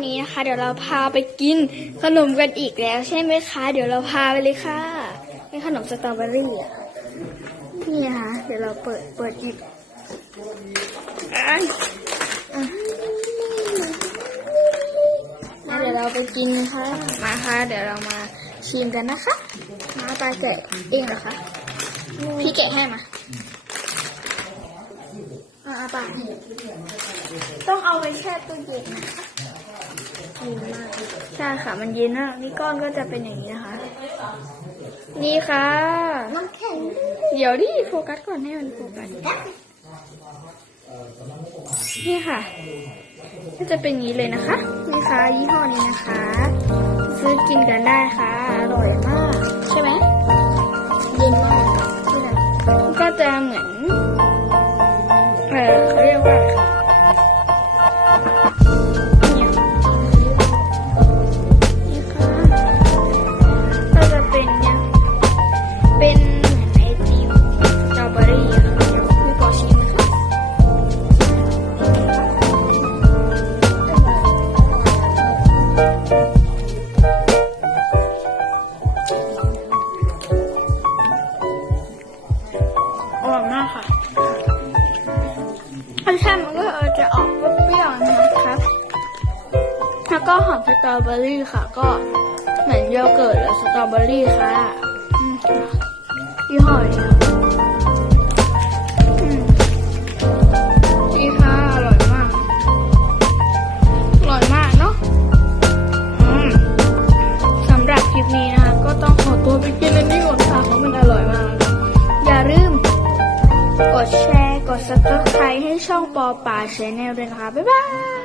วันนี้นะคะ เดี๋ยวเราพาไปกินขนมกันอีกแล้ว ใช่ไหมคะ เดี๋ยวเราพาไปเลยค่ะเป็นขนมสตรอเบอรี่อะนี่นะคะเดี๋ยวเราเปิดเปิดหยิบอะอะแล้วเดี๋ยวเราไปกินนะคะมาค่ะ เดี๋ยวเรามาชิมกันนะคะมาตาแกะเองเหรอคะพี่แกะให้มาอ่าปาต้องเอาไปแช่ตู้เย็นนะคะ เย็นมากใช่ค่ะ มันเย็นมากนี่ก้อนก็จะเป็นอย่างนี้นะคะ นี่ค่ะ น้ำแข็งเดี๋ยวดิโฟกัสก่อนให้มันโฟกัสนี่ค่ะ ก็จะเป็นอย่างนี้เลยนะคะ นี่ค่ะยี่ห้อนี้นะคะ ซื้อกินกันได้ค่ะ อร่อยมาก ร่อยมากค่ะรสชาติมันก็จะออกเปรี้ยวๆนะครับ แล้วก็หอมสตรอเบอรี่ค่ะ ก็เหมือนโยเกิร์ตหรือสตรอเบอรี่ค่ะยี่ห้อนี้นี่ค่ะอร่อยมากอร่อยมากเนาะสำหรับคลิปนี้นะคะก็ต้องขอตัวไปกินอันนี้ก่อนค่ะเพราะมันอร่อยมาก กดแชร์กด subscribe ให้ช่องปอป่าชแนลด้วยนะคะ บ๊ายบาย